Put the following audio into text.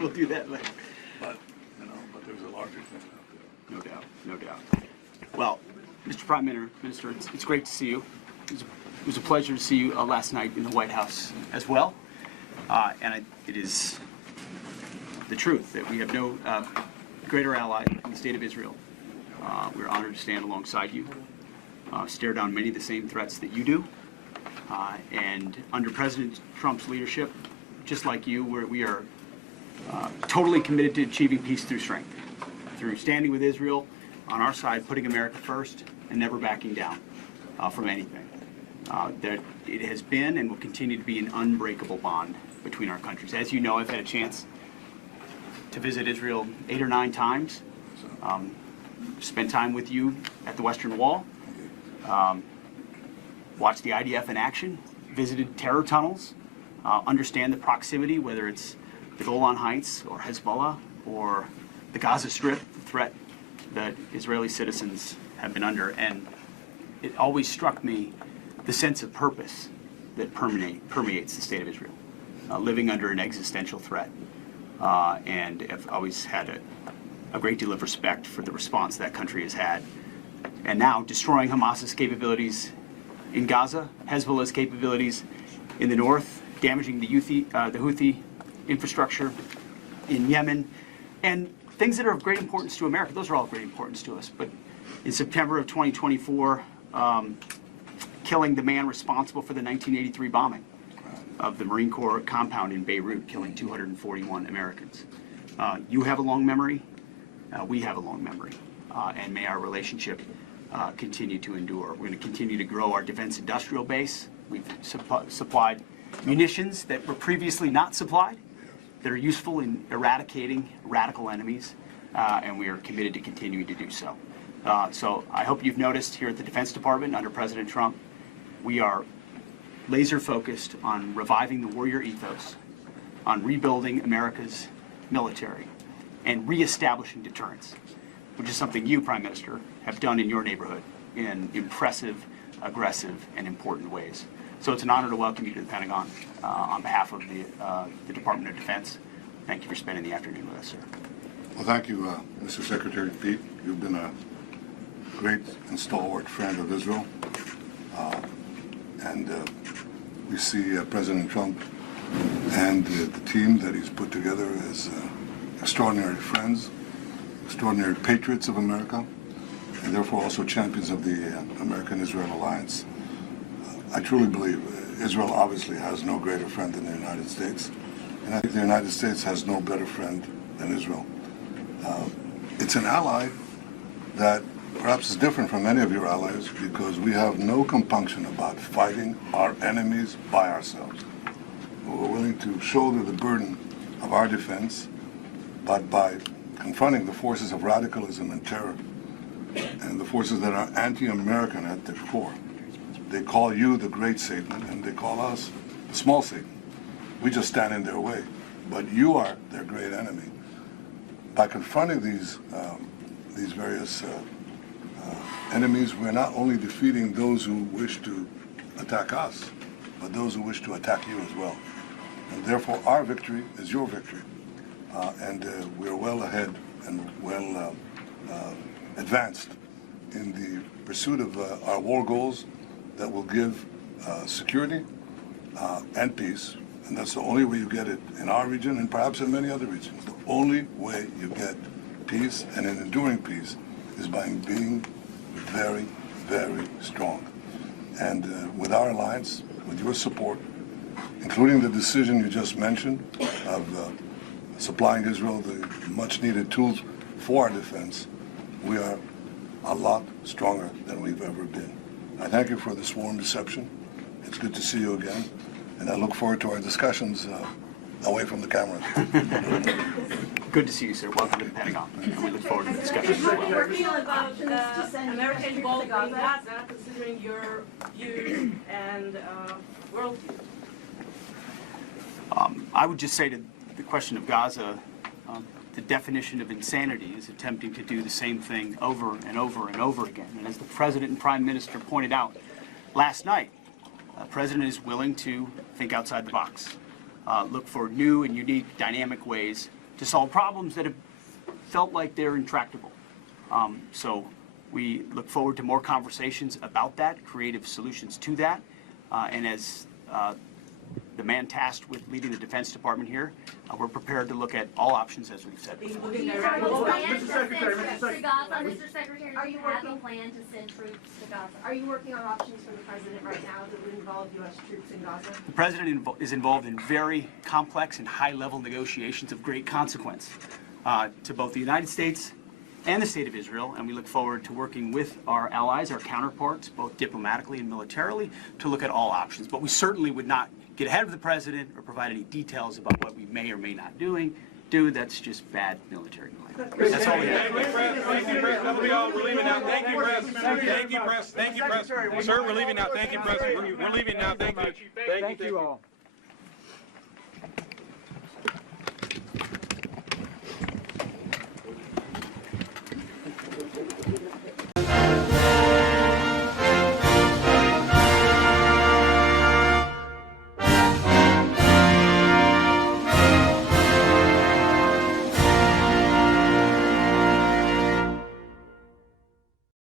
We'll do that later. But, but there's a larger thing out there. No doubt, no doubt. Well, Mr. Prime Minister, it's great to see you. It was a pleasure to see you last night in the White House as well. It is the truth that we have no greater ally in the state of Israel. We're honored to stand alongside you, stare down many of the same threats that you do. And under President Trump's leadership, just like you, we are totally committed to achieving peace through strength, through standing with Israel on our side, putting America first, and never backing down from anything. That it has been and will continue to be an unbreakable bond between our countries. As you know, I've had a chance to visit Israel 8 or 9 times, spent time with you at the Western Wall, watched the IDF in action, visited terror tunnels, understand the proximity, whether it's the Golan Heights or Hezbollah or the Gaza Strip, the threat that Israeli citizens have been under. And it always struck me the sense of purpose that permeates the state of Israel, living under an existential threat. And I've always had a great deal of respect for the response that country has had. And now destroying Hamas's capabilities in Gaza, Hezbollah's capabilities in the north, damaging the Houthi infrastructure in Yemen, and things that are of great importance to America. Those are all of great importance to us. But in September of 2024, killing the man responsible for the 1983 bombing of the Marine Corps compound in Beirut, killing 241 Americans. You have a long memory. We have a long memory. And may our relationship continue to endure. We're going to continue to grow our defense industrial base. We've supplied munitions that were previously not supplied, that are useful in eradicating radical enemies, and we are committed to continuing to do so. So I hope you've noticed here at the Defense Department under President Trump, we are laser focused on reviving the warrior ethos, on rebuilding America's military, and reestablishing deterrence, which is something you, Prime Minister, have done in your neighborhood in impressive, aggressive, and important ways. So it's an honor to welcome you to the Pentagon on behalf of the Department of Defense. Thank you for spending the afternoon with us, sir. Well, thank you, Mr. Secretary Pete. You've been a great and stalwart friend of Israel. And we see President Trump and the team that he's put together as extraordinary friends, extraordinary patriots of America, and therefore also champions of the American-Israel alliance. I truly believe Israel obviously has no greater friend than the United States, and I think the United States has no better friend than Israel. It's an ally that perhaps is different from many of your allies because we have no compunction about fighting our enemies by ourselves. We're willing to shoulder the burden of our defense, but by confronting the forces of radicalism and terror and the forces that are anti-American at their core. They call you the great Satan, and they call us the small Satan. We just stand in their way, but you are their great enemy. By confronting these various enemies, we're not only defeating those who wish to attack us, but those who wish to attack you as well. And therefore, our victory is your victory. And we're well ahead and well advanced in the pursuit of our war goals that will give security and peace. And that's the only way you get it in our region and perhaps in many other regions. The only way you get peace and an enduring peace is by being very, very strong. And with our alliance, with your support, including the decision you just mentioned of supplying Israel the much-needed tools for our defense, we are a lot stronger than we've ever been. I thank you for this warm reception. It's good to see you again, and I look forward to our discussions away from the cameras. Good to see you, sir. Welcome to the Pentagon. And we look forward to the discussions as well. How do you feel about American involvement in Gaza, considering your view and worldview? I would just say to the question of Gaza, the definition of insanity is attempting to do the same thing over and over and over again. And as the President and Prime Minister pointed out last night, the President is willing to think outside the box. look for new and unique, dynamic ways to solve problems that have felt like they're intractable. So we look forward to more conversations about that, creative solutions to that, and as the man tasked with leading the Defense Department here, we're prepared to look at all options as we've said before. Looking Do you at have a Radicalism. plan to send Mr. troops to Gaza, Mr. Secretary? Are Do you you have a working- plan to send troops to Gaza? Are you working on options for the president right now that would involve U.S. troops in Gaza? The President is involved in very complex and high-level negotiations of great consequence to both the United States and the State of Israel, and we look forward to working with our allies, our counterparts, both diplomatically and militarily, to look at all options. But we certainly would not get ahead of the President or provide any details about what we may or may not do. That's just bad military planning. That's all we have. Thank you, press. Thank you, press. That'll be all. We're leaving now. Thank you, press. Thank you, press. Thank you, press. Sir, we're leaving now. Thank you, press. We're leaving now. Thank you. Thank you all.